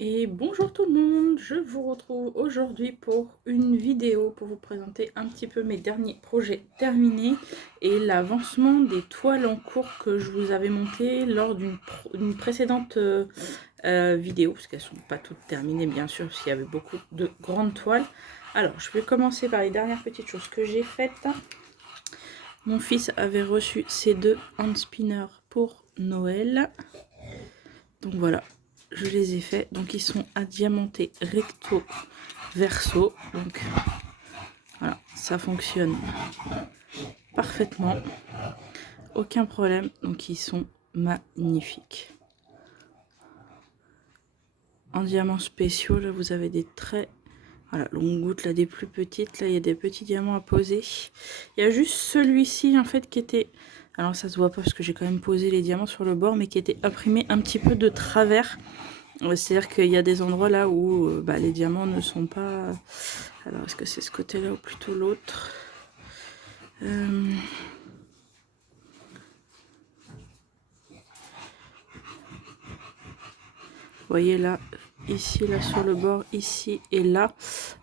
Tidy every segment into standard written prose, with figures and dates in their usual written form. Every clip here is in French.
Et bonjour tout le monde, je vous retrouve aujourd'hui pour une vidéo pour vous présenter un petit peu mes derniers projets terminés et l'avancement des toiles en cours que je vous avais montées lors d'une précédente vidéo, parce qu'elles ne sont pas toutes terminées bien sûr, parce qu'il y avait beaucoup de grandes toiles. Alors je vais commencer par les dernières petites choses que j'ai faites. Mon fils avait reçu ces deux hand spinners pour Noël, donc voilà. Je les ai faits, donc ils sont à diamanté recto verso, donc voilà, ça fonctionne parfaitement, aucun problème, donc ils sont magnifiques. En diamants spéciaux, là vous avez des très voilà, longues gouttes, là des plus petites, là il y a des petits diamants à poser. Il y a juste celui-ci en fait qui était, alors ça se voit pas parce que j'ai quand même posé les diamants sur le bord, mais qui était imprimé un petit peu de travers. C'est-à-dire qu'il y a des endroits là où les diamants ne sont pas... Alors, est-ce que c'est ce côté-là ou plutôt l'autre? Vous voyez là, ici, là sur le bord, ici et là.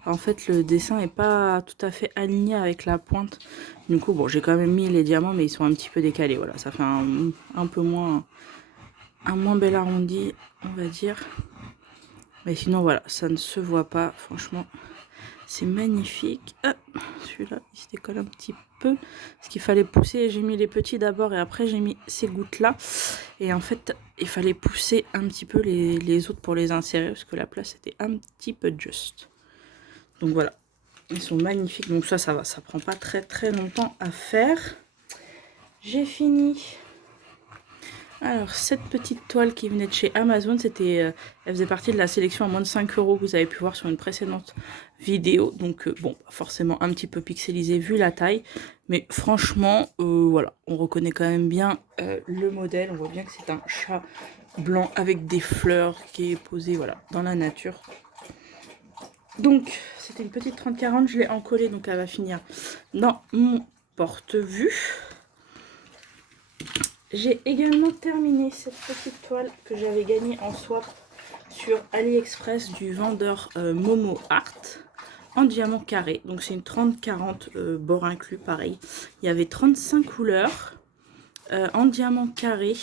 En fait, le dessin n'est pas tout à fait aligné avec la pointe. Du coup, bon, j'ai quand même mis les diamants, mais ils sont un petit peu décalés. Voilà, ça fait un peu moins... un moins bel arrondi, on va dire. Mais sinon, voilà, ça ne se voit pas, franchement. C'est magnifique. Ah, celui-là, il se décolle un petit peu. Parce qu'il fallait pousser. J'ai mis les petits d'abord et après j'ai mis ces gouttes-là. Et en fait, il fallait pousser un petit peu les autres pour les insérer. Parce que la place était un petit peu juste. Donc voilà. Ils sont magnifiques. Donc ça va. Ça prend pas très longtemps à faire. J'ai fini. Alors, cette petite toile qui venait de chez Amazon, elle faisait partie de la sélection à moins de 5 € que vous avez pu voir sur une précédente vidéo. Donc, bon, forcément un petit peu pixelisé vu la taille. Mais franchement, voilà, on reconnaît quand même bien le modèle. On voit bien que c'est un chat blanc avec des fleurs qui est posé voilà, dans la nature. Donc, c'était une petite 30-40, je l'ai encollée, donc elle va finir dans mon porte-vue. J'ai également terminé cette petite toile que j'avais gagnée en swap sur AliExpress du vendeur Momo Art en diamant carré. Donc c'est une 30-40 bord inclus, pareil. Il y avait 35 couleurs en diamant carré.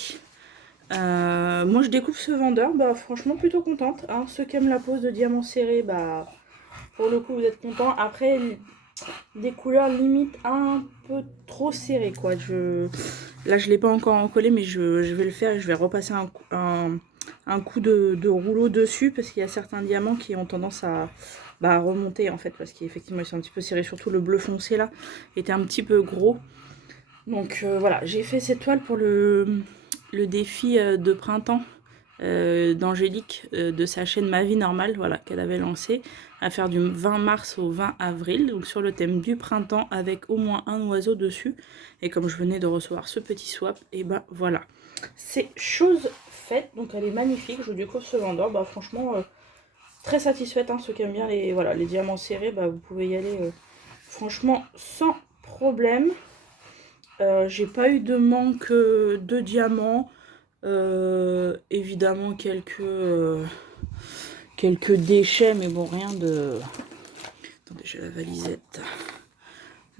Moi je découvre ce vendeur, franchement plutôt contente. Hein. Ceux qui aiment la pose de diamant serré, pour le coup vous êtes contents. Après des couleurs limite un peu trop serrées quoi. Là je l'ai pas encore encollé, mais je vais le faire et je vais repasser un coup de rouleau dessus parce qu'il y a certains diamants qui ont tendance à remonter en fait, parce qu'effectivement ils sont un petit peu serrés, surtout le bleu foncé là était un petit peu gros. Donc voilà, j'ai fait cette toile pour le défi de printemps d'Angélique de sa chaîne Ma Vie Normale, voilà, qu'elle avait lancé à faire du 20 mars au 20 avril, donc sur le thème du printemps avec au moins un oiseau dessus. Et comme je venais de recevoir ce petit swap, et voilà, c'est chose faite. Donc elle est magnifique, je découvre ce vendeur, franchement très satisfaite. Hein, ceux qui aiment bien les diamants serrés, vous pouvez y aller franchement sans problème. J'ai pas eu de manque de diamants. Évidemment quelques déchets, mais bon, rien de... Attendez, j'ai la valisette.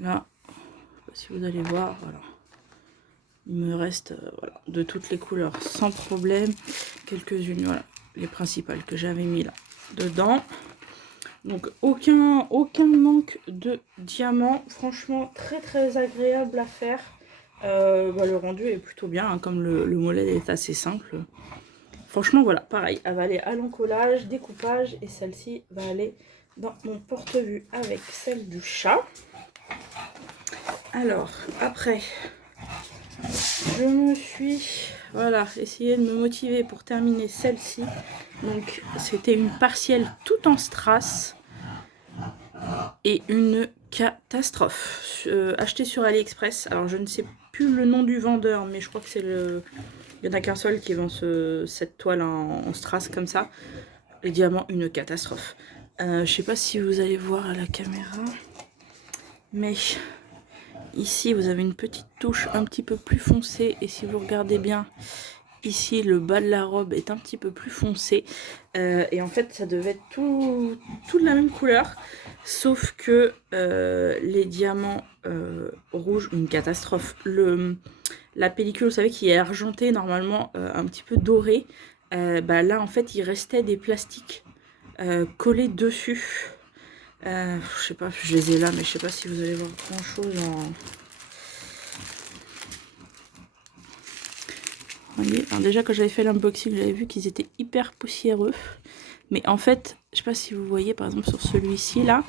Là, je sais pas si vous allez voir, voilà. Il me reste voilà, de toutes les couleurs sans problème. Quelques-unes, voilà, les principales que j'avais mis là dedans. Donc aucun manque de diamants. Franchement, très agréable à faire. Le rendu est plutôt bien, hein, comme le modèle est assez simple. Franchement, voilà, pareil, elle va aller à l'encollage, découpage, et celle-ci va aller dans mon porte-vue avec celle du chat. Alors, après, je me suis, voilà, essayé de me motiver pour terminer celle-ci. Donc, c'était une partielle tout en strass et une catastrophe. Achetée sur AliExpress. Alors, je ne sais plus le nom du vendeur, mais je crois que c'est le... Il n'y en a qu'un seul qui vend cette toile en strass comme ça. Les diamants, une catastrophe. Je sais pas si vous allez voir à la caméra, mais ici vous avez une petite touche un petit peu plus foncée, et si vous regardez bien, Ici, le bas de la robe est un petit peu plus foncé. Et en fait, ça devait être tout de la même couleur. Sauf que les diamants rouges, une catastrophe. La pellicule, vous savez, qui est argentée, normalement un petit peu dorée. Bah là, en fait, il restait des plastiques collés dessus. Je sais pas, je les ai là, mais je sais pas si vous allez voir grand chose en... Voyez, alors déjà quand j'avais fait l'unboxing, j'avais vu qu'ils étaient hyper poussiéreux. Mais en fait, je sais pas si vous voyez par exemple sur celui-ci là,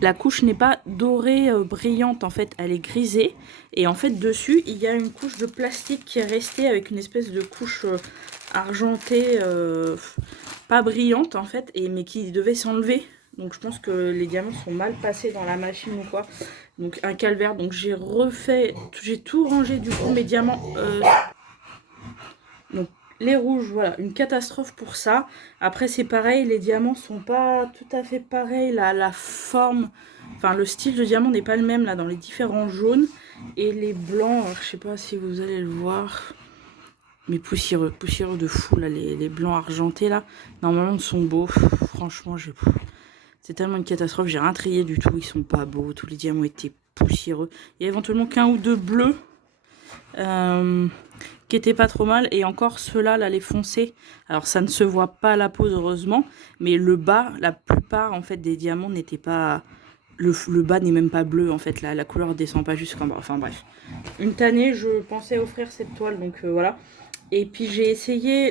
la couche n'est pas dorée brillante en fait, elle est grisée. Et en fait dessus, il y a une couche de plastique qui est restée avec une espèce de couche argentée, pas brillante en fait, mais qui devait s'enlever. Donc je pense que les diamants sont mal passés dans la machine ou quoi. Donc un calvaire, donc j'ai refait, j'ai tout rangé du coup mes diamants. Donc les rouges, voilà, une catastrophe pour ça. Après c'est pareil, les diamants sont pas tout à fait pareils, la forme, enfin le style de diamant n'est pas le même là dans les différents jaunes. Et les blancs, alors, je sais pas si vous allez le voir, mais poussiéreux de fou là, les blancs argentés là, normalement sont beaux. Franchement, c'est tellement une catastrophe, j'ai rien trié du tout, ils sont pas beaux, tous les diamants étaient poussiéreux. Il y a éventuellement qu'un ou deux bleus. Qui était pas trop mal, et encore ceux-là, là, les foncés, alors ça ne se voit pas à la pose heureusement, mais le bas, la plupart en fait des diamants n'étaient pas, le bas n'est même pas bleu en fait, la couleur descend pas jusqu'en bas, enfin bref. Une tannée, je pensais offrir cette toile, donc voilà. Et puis j'ai essayé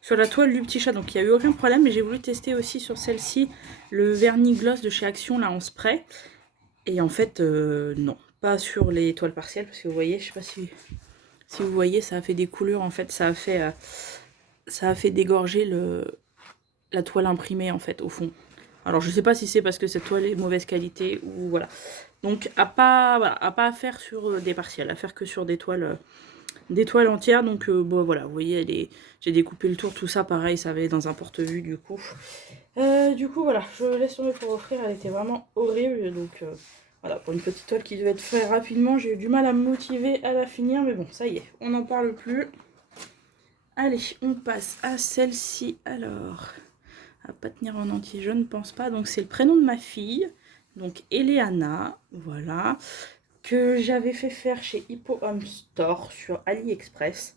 sur la toile du petit chat, donc il n'y a eu aucun problème, mais j'ai voulu tester aussi sur celle-ci le vernis gloss de chez Action là en spray, et en fait non, pas sur les toiles partielles, parce que vous voyez, je sais pas si vous voyez, ça a fait des coulures, en fait, ça a fait dégorger la toile imprimée, en fait, au fond. Alors, je sais pas si c'est parce que cette toile est de mauvaise qualité ou voilà. Donc, voilà, à pas faire sur des partiels, à faire que sur des toiles entières. Donc, bon, voilà, vous voyez, j'ai découpé le tour, tout ça, pareil, ça avait dans un porte-vue, du coup. Voilà, je laisse tomber pour offrir, elle était vraiment horrible, donc... Voilà, pour une petite toile qui devait être faite rapidement, j'ai eu du mal à me motiver à la finir, mais bon, ça y est, on n'en parle plus. Allez, on passe à celle-ci, alors. Elle va pas tenir en entier, je ne pense pas. Donc c'est le prénom de ma fille, donc Eleana, voilà, que j'avais fait faire chez Hippo Home Store sur AliExpress.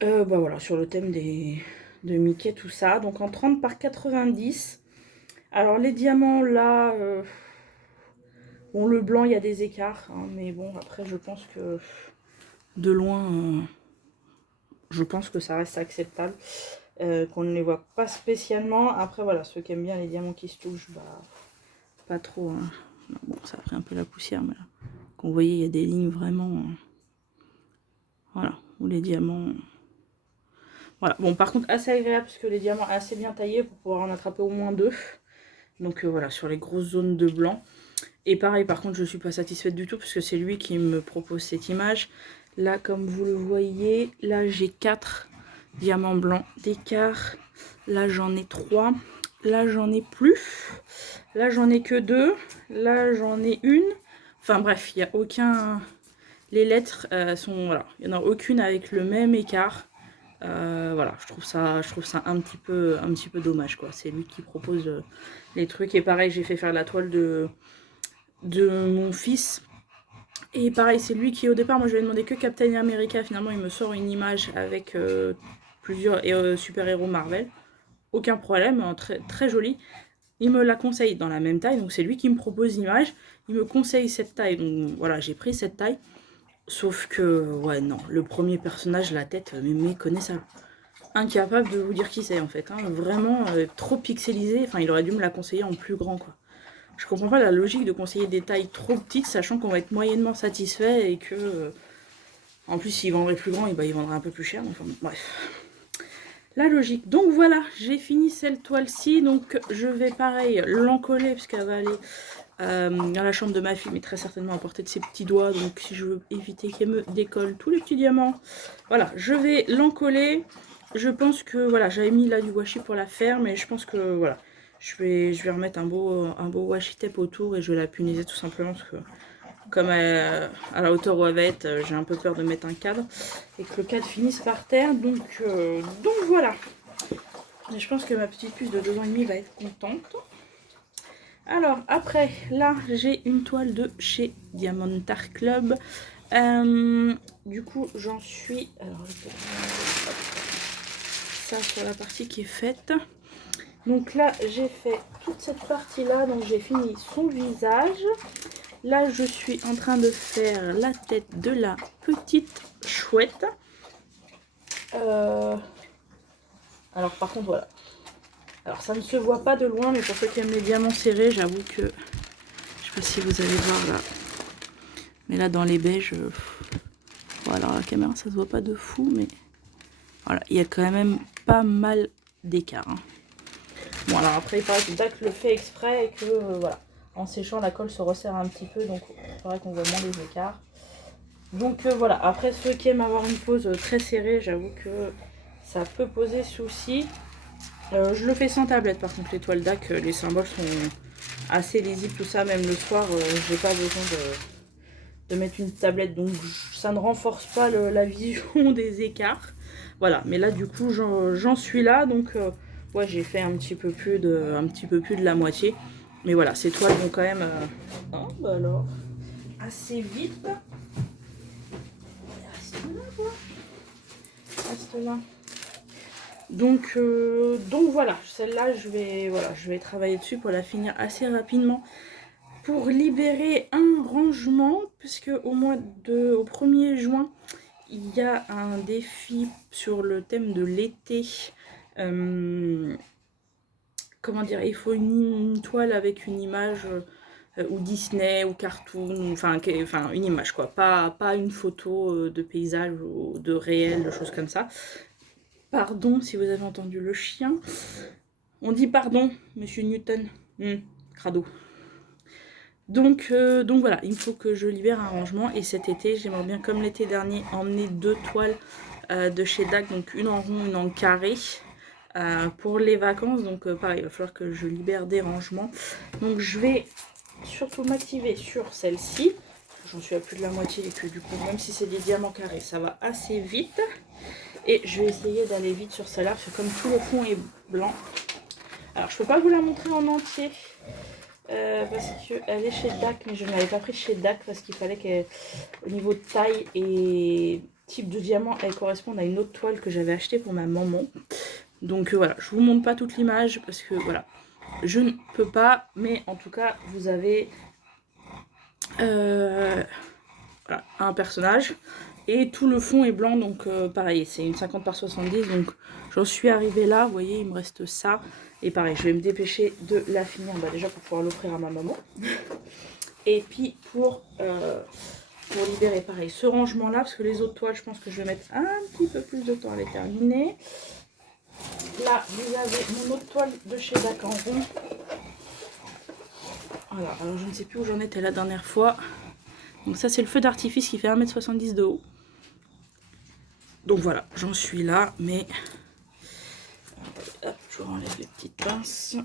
Bah voilà, sur le thème de Mickey, tout ça. Donc en 30 par 90. Alors les diamants là... Bon, le blanc, il y a des écarts, hein, mais bon, après, je pense que de loin, je pense que ça reste acceptable, qu'on ne les voit pas spécialement. Après, voilà, ceux qui aiment bien les diamants qui se touchent, bah, pas trop. Hein. Bon, ça a pris un peu la poussière, mais là, vous voyez, il y a des lignes vraiment, voilà, où les diamants... Voilà, bon, par contre, assez agréable, parce que les diamants assez bien taillés pour pouvoir en attraper au moins deux. Donc, voilà, sur les grosses zones de blanc. Et pareil, par contre, je ne suis pas satisfaite du tout parce que c'est lui qui me propose cette image. Là, comme vous le voyez, là, j'ai 4 diamants blancs d'écart. Là, j'en ai 3. Là, j'en ai plus. Là, j'en ai que 2. Là, j'en ai une. Enfin, bref, il n'y a aucun... Les lettres sont... Voilà, il n'y en a aucune avec le même écart. Voilà, je trouve ça un petit peu dommage, quoi. C'est lui qui propose les trucs. Et pareil, j'ai fait faire la toile de mon fils, et pareil, c'est lui qui au départ, moi je lui ai demandé que Captain America, finalement il me sort une image avec plusieurs super-héros Marvel, aucun problème, hein, très, très joli. Il me la conseille dans la même taille, donc c'est lui qui me propose l'image, il me conseille cette taille, donc voilà, j'ai pris cette taille. Sauf que, ouais, non, le premier personnage, la tête, mais méconnaissable. Incapable de vous dire qui c'est en fait, hein, vraiment trop pixelisé, enfin il aurait dû me la conseiller en plus grand, quoi. Je comprends pas la logique de conseiller des tailles trop petites, sachant qu'on va être moyennement satisfait et que, en plus, s'il vendrait plus grand, il vendrait un peu plus cher. Enfin, bref, la logique. Donc voilà, j'ai fini cette toile-ci. Donc je vais pareil l'encoller puisqu'elle va aller dans la chambre de ma fille, mais très certainement à portée de ses petits doigts. Donc si je veux éviter qu'elle me décolle tous les petits diamants, voilà, je vais l'encoller. Je pense que voilà, j'avais mis là du washi pour la faire, mais je pense que voilà. Je vais remettre un beau washi tape autour et je vais la puniser tout simplement parce que comme à la hauteur où elle va être, j'ai un peu peur de mettre un cadre et que le cadre finisse par terre. Donc voilà. Et je pense que ma petite puce de 2 ans et demi va être contente. Alors après, là j'ai une toile de chez Diamond Art Club. Du coup j'en suis... Alors ça sur la partie qui est faite. Donc là j'ai fait toute cette partie là, donc j'ai fini son visage. Là, je suis en train de faire la tête de la petite chouette. Alors, par contre, voilà. Alors, ça ne se voit pas de loin, mais pour ceux qui aiment les diamants serrés, j'avoue que... Je sais pas si vous allez voir là. Mais là, dans les beiges... Voilà, la caméra, ça se voit pas de fou, mais... Voilà, il y a quand même pas mal d'écart. Hein. Bon, alors après, il paraît que Dac le fait exprès et que, voilà. En séchant, la colle se resserre un petit peu, donc il faudrait qu'on voit moins les écarts. Donc voilà, après ceux qui aiment avoir une pose très serrée, j'avoue que ça peut poser souci. Je le fais sans tablette par contre, les toiles Dac, les symboles sont assez lisibles, tout ça, même le soir, j'ai pas besoin de mettre une tablette, donc ça ne renforce pas la vision des écarts. Voilà, mais là du coup j'en suis là, donc ouais, j'ai fait un petit peu plus de la moitié. Mais voilà, ces toiles vont quand même oh, bah alors, assez vite. Reste là, quoi. Reste là. Donc voilà, celle-là, je vais travailler dessus pour la finir assez rapidement. Pour libérer un rangement, puisque au 1er juin, il y a un défi sur le thème de l'été. Comment dire, il faut une toile avec une image ou Disney ou cartoon, enfin une image quoi, pas une photo de paysage ou de réel, de choses comme ça. Pardon si vous avez entendu le chien. On dit pardon, monsieur Newton. Crado. Donc voilà, il faut que je libère un rangement. Et cet été, j'aimerais bien, comme l'été dernier, emmener 2 toiles de chez Dac, donc une en rond, une en carré. Pour les vacances, donc pareil, il va falloir que je libère des rangements. Donc je vais surtout m'activer sur celle-ci. J'en suis à plus de la moitié et que du coup, même si c'est des diamants carrés, ça va assez vite. Et je vais essayer d'aller vite sur celle-là, parce que comme tout le fond est blanc. Alors je peux pas vous la montrer en entier, parce qu'elle est chez Dac, mais je ne l'avais pas pris chez Dac, parce qu'il fallait qu'au niveau de taille et type de diamant, elle corresponde à une autre toile que j'avais achetée pour ma maman. Donc voilà, je vous montre pas toute l'image parce que voilà, je ne peux pas, mais en tout cas, vous avez voilà, un personnage et tout le fond est blanc, donc pareil, c'est une 50 par 70, donc j'en suis arrivée là, vous voyez, il me reste ça, et pareil, je vais me dépêcher de la finir, bah, déjà pour pouvoir l'offrir à ma maman, et puis pour libérer pareil ce rangement là, parce que les autres toiles, je pense que je vais mettre un petit peu plus de temps à les terminer. Là, vous avez mon autre toile de chez Dac en rond. Voilà, alors je ne sais plus où j'en étais la dernière fois. Donc ça, c'est le feu d'artifice qui fait 1,70 m de haut. Donc voilà, j'en suis là, mais... Hop, je vous enlève les petites pinces.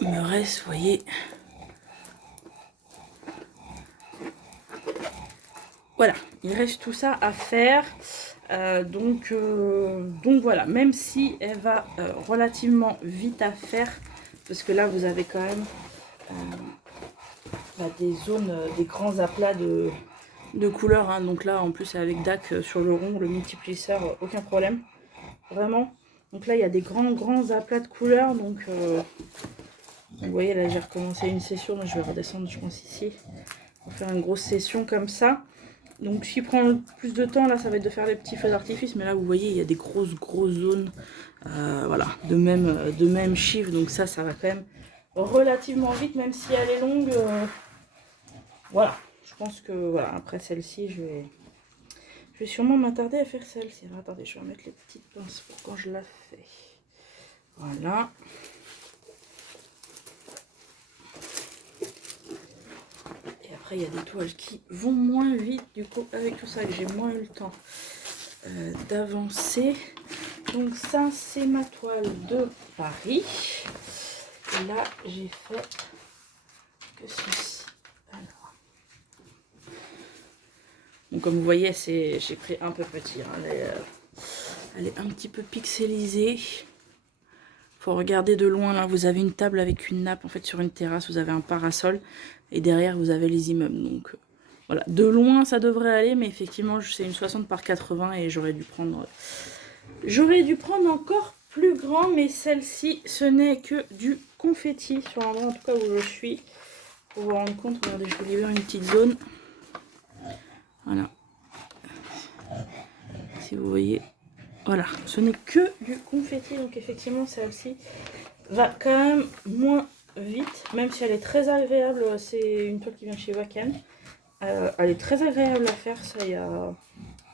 Il me reste, vous voyez... Voilà, il reste tout ça à faire. Donc voilà, même si elle va relativement vite à faire, parce que là vous avez quand même des zones, des grands aplats de couleurs, hein. Donc là en plus avec Dac sur le rond, le multiplisseur, aucun problème, vraiment. Donc là il y a des grands aplats de couleurs, donc vous voyez là j'ai recommencé une session, donc je vais redescendre je pense ici, pour faire une grosse session comme ça. Donc ce qui prend le plus de temps là, ça va être de faire les petits feux d'artifice, mais là vous voyez il y a des grosses zones, voilà, de même chiffre, donc ça va quand même relativement vite, même si elle est longue. Voilà, je pense que voilà, après celle-ci je vais sûrement m'attarder à faire celle-ci. Alors attendez, je vais remettre les petites pinces pour quand je la fais. Voilà. Après, il y a des toiles qui vont moins vite, du coup, avec tout ça, que j'ai moins eu le temps d'avancer. Donc ça, c'est ma toile de Paris. Et là, j'ai fait que ceci. Alors. Donc comme vous voyez, j'ai pris un peu petit. Hein, elle est un petit peu pixelisée. Faut regarder de loin. Là, vous avez une table avec une nappe. En fait, sur une terrasse, vous avez un parasol. Et derrière, vous avez les immeubles. Donc voilà, de loin, ça devrait aller. Mais effectivement, c'est une 60 par 80 et j'aurais dû prendre encore plus grand. Mais celle-ci, ce n'est que du confetti. Sur l'endroit en tout cas où je suis. Pour vous rendre compte, regardez, je vous libère une petite zone. Voilà. Si vous voyez, voilà, ce n'est que du confetti, donc effectivement celle-ci va quand même moins vite, même si elle est très agréable. C'est une toile qui vient chez Wacom. Elle est très agréable à faire, ça y a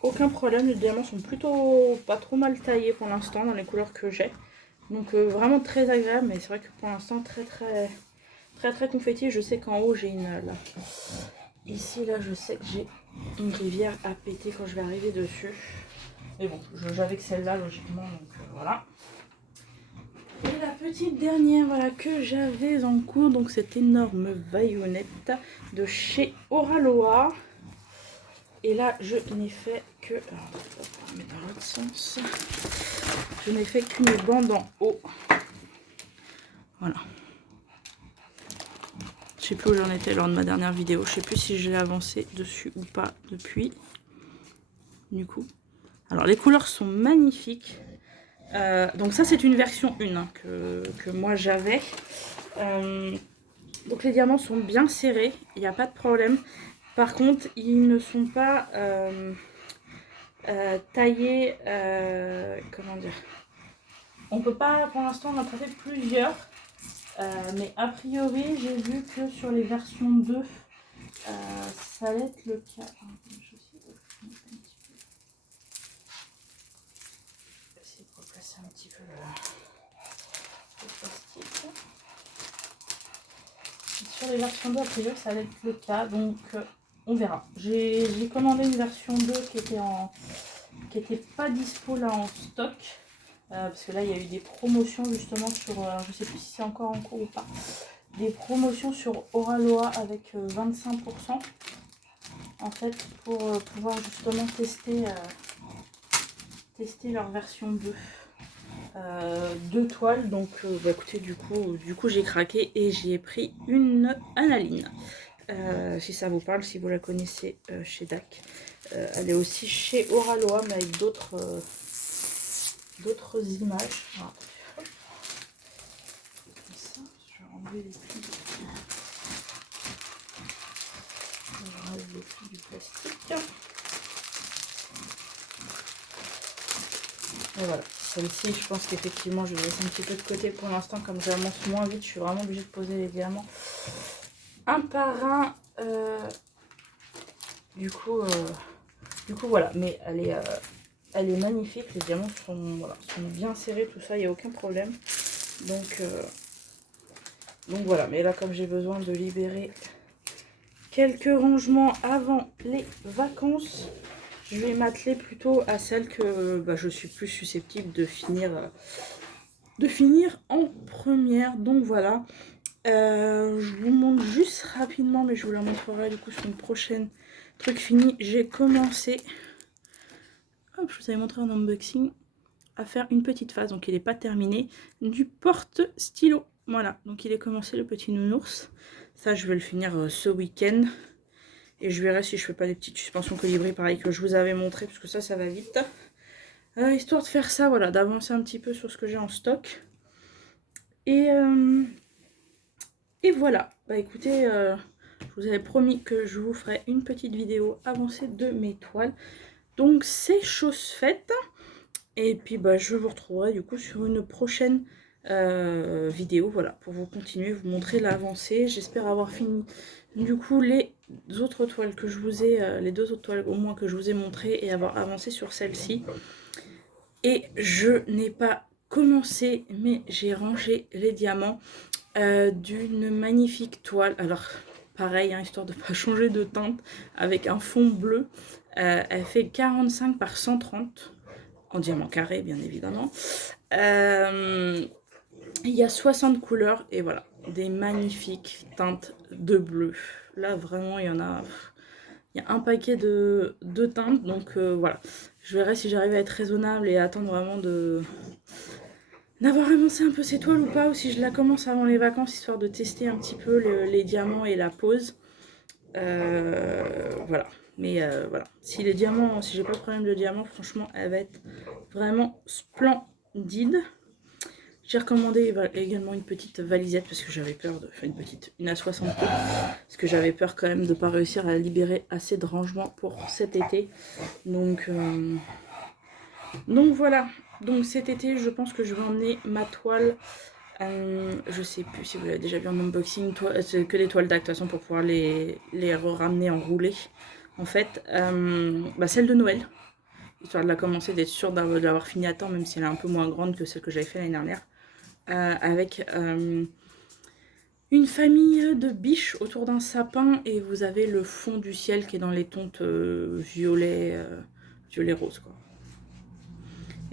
aucun problème. Les diamants sont plutôt pas trop mal taillés pour l'instant dans les couleurs que j'ai, donc vraiment très agréable. Mais c'est vrai que pour l'instant très confetti. Je sais qu'en haut j'ai une là. Ici là je sais que j'ai une rivière à péter quand je vais arriver dessus. Mais bon, j'avais que celle-là logiquement, donc voilà. Et la petite dernière voilà, que j'avais en cours, donc cette énorme baïonnette de chez Oraloa. Et là, je n'ai fait que... Alors, on va mettre dans l'autre sens. Je n'ai fait qu'une bande en haut. Voilà. Je sais plus où j'en étais lors de ma dernière vidéo. Je sais plus si j'ai avancé dessus ou pas depuis. Du coup. Alors, les couleurs sont magnifiques. Donc ça c'est une version 1 hein, que moi j'avais. Donc les diamants sont bien serrés, il n'y a pas de problème. Par contre ils ne sont pas taillés, comment dire, on peut pas pour l'instant en attraper plusieurs. Mais a priori j'ai vu que sur les versions 2 ça allait être le cas. Essayer de replacer un petit peu le plastique. Sur les versions 2, a priori, ça va être le cas, donc on verra. J'ai commandé une version 2 qui était pas dispo là en stock, parce que là il y a eu des promotions justement sur, je sais plus si c'est encore en cours ou pas, des promotions sur Oraloa avec 25% en fait pour pouvoir justement tester leur version 2. Deux toiles, donc bah écoutez, du coup j'ai craqué et j'y ai pris une analine. Si ça vous parle, si vous la connaissez chez DAC. Elle est aussi chez Oraloa mais avec d'autres images. Voilà. Comme ça, je vais enlever les plis. Je enlève les plis du plastique. Et voilà, celle-ci, je pense qu'effectivement, je vais laisser un petit peu de côté pour l'instant, comme j'avance moins vite, je suis vraiment obligée de poser les diamants un par un. Du coup, voilà, mais elle est magnifique, les diamants sont bien serrés, tout ça, il n'y a aucun problème. Donc voilà, mais là, comme j'ai besoin de libérer quelques rangements avant les vacances, je vais m'atteler plutôt à celle que je suis plus susceptible de finir en première. Donc voilà, je vous montre juste rapidement, mais je vous la montrerai du coup sur une prochaine truc fini. J'ai commencé, hop, je vous avais montré en unboxing, à faire une petite phase, donc il n'est pas terminé, du porte-stylo. Voilà, donc il est commencé le petit nounours. Ça, je vais le finir ce week-end. Et je verrai si je fais pas des petites suspensions colibri, pareil que je vous avais montré, parce que ça va vite. Histoire de faire ça, voilà, d'avancer un petit peu sur ce que j'ai en stock. Et voilà, bah écoutez, je vous avais promis que je vous ferai une petite vidéo avancée de mes toiles. Donc c'est chose faite. Et puis bah je vous retrouverai du coup sur une prochaine vidéo, voilà, pour vous continuer, vous montrer l'avancée. J'espère avoir fini du coup les autres toiles que je vous ai, les deux autres toiles au moins que je vous ai montré, et avoir avancé sur celle-ci. Et je n'ai pas commencé, mais j'ai rangé les diamants d'une magnifique toile. Alors pareil, hein, histoire de ne pas changer de teinte, avec un fond bleu. Elle fait 45 par 130 en diamant carré, bien évidemment. Il y a 60 couleurs et voilà. des magnifiques teintes de bleu. Là, vraiment, il y a un paquet de teintes, donc voilà. Je verrai si j'arrive à être raisonnable et attendre vraiment d'avoir avancé un peu ces toiles ou pas, ou si je la commence avant les vacances, histoire de tester un petit peu les diamants et la pose. Voilà. Mais voilà. Si les diamants, si j'ai pas de problème de diamants, franchement, elle va être vraiment splendide. J'ai recommandé également une petite valisette parce que j'avais peur de... Enfin une A60 parce que j'avais peur quand même de ne pas réussir à libérer assez de rangements pour cet été. Donc voilà. Donc cet été, je pense que je vais emmener ma toile. Je sais plus si vous l'avez déjà vu en unboxing. C'est que des toiles d'acte de toute façon pour pouvoir les ramener en roulé. En fait, celle de Noël. Histoire de la commencer, d'être sûre d'avoir fini à temps, même si elle est un peu moins grande que celle que j'avais fait l'année dernière. Avec une famille de biches autour d'un sapin et vous avez le fond du ciel qui est dans les teintes violet rose quoi.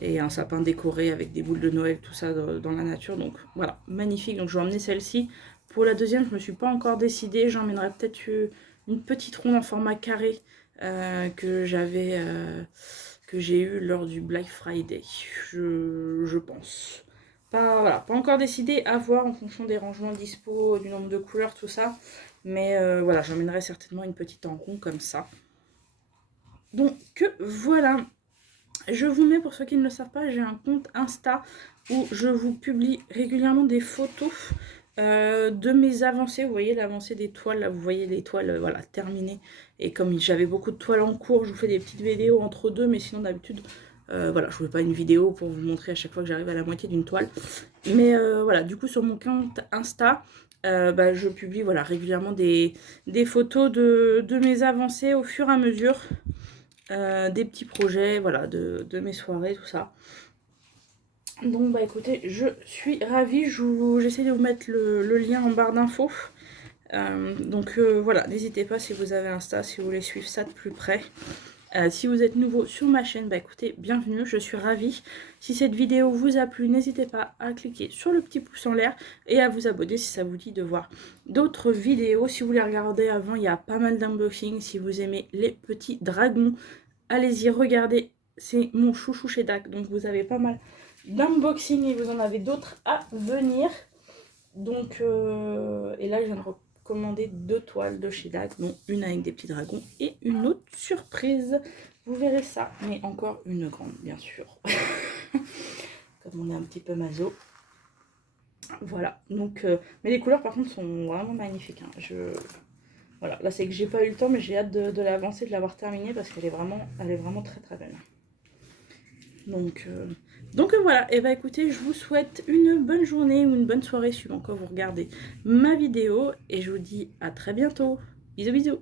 Et un sapin décoré avec des boules de Noël, tout ça dans la nature. Donc voilà, magnifique. Donc je vais emmener celle-ci. Pour la deuxième, je me suis pas encore décidée. J'emmènerai peut-être une petite ronde en format carré que j'ai eu lors du Black Friday. Je pense. Pas encore décidé, à voir en fonction des rangements dispo, du nombre de couleurs, tout ça. Mais voilà, j'emmènerai certainement une petite en rond comme ça. Donc voilà. Je vous mets, pour ceux qui ne le savent pas, j'ai un compte Insta où je vous publie régulièrement des photos de mes avancées. Vous voyez l'avancée des toiles, là vous voyez les toiles voilà, terminées. Et comme j'avais beaucoup de toiles en cours, je vous fais des petites vidéos entre deux, mais sinon d'habitude... voilà, je ne fais pas une vidéo pour vous montrer à chaque fois que j'arrive à la moitié d'une toile. Mais voilà, du coup sur mon compte Insta, je publie voilà, régulièrement des photos de mes avancées au fur et à mesure. Des petits projets, voilà, de mes soirées, tout ça. Donc écoutez, je suis ravie. J'essaie de vous mettre le lien en barre d'infos. Voilà, n'hésitez pas si vous avez Insta, si vous voulez suivre ça de plus près. Si vous êtes nouveau sur ma chaîne, écoutez, bienvenue, je suis ravie. Si cette vidéo vous a plu, n'hésitez pas à cliquer sur le petit pouce en l'air et à vous abonner si ça vous dit de voir d'autres vidéos. Si vous les regardez avant, il y a pas mal d'unboxing. Si vous aimez les petits dragons, allez-y, regardez, c'est mon chouchou chez DAC. Donc vous avez pas mal d'unboxing et vous en avez d'autres à venir. Donc, et là je viens de commander 2 toiles de chez DAC, dont une avec des petits dragons et une autre surprise. Vous verrez ça, mais encore une grande, bien sûr. Comme on est un petit peu maso. Voilà, donc, mais les couleurs par contre sont vraiment magnifiques. Hein. Voilà, là c'est que j'ai pas eu le temps, mais j'ai hâte de l'avancer, de l'avoir terminée parce qu'elle est vraiment très très belle. Donc voilà, et écoutez, je vous souhaite une bonne journée ou une bonne soirée suivant quand vous regardez ma vidéo et je vous dis à très bientôt. Bisous bisous.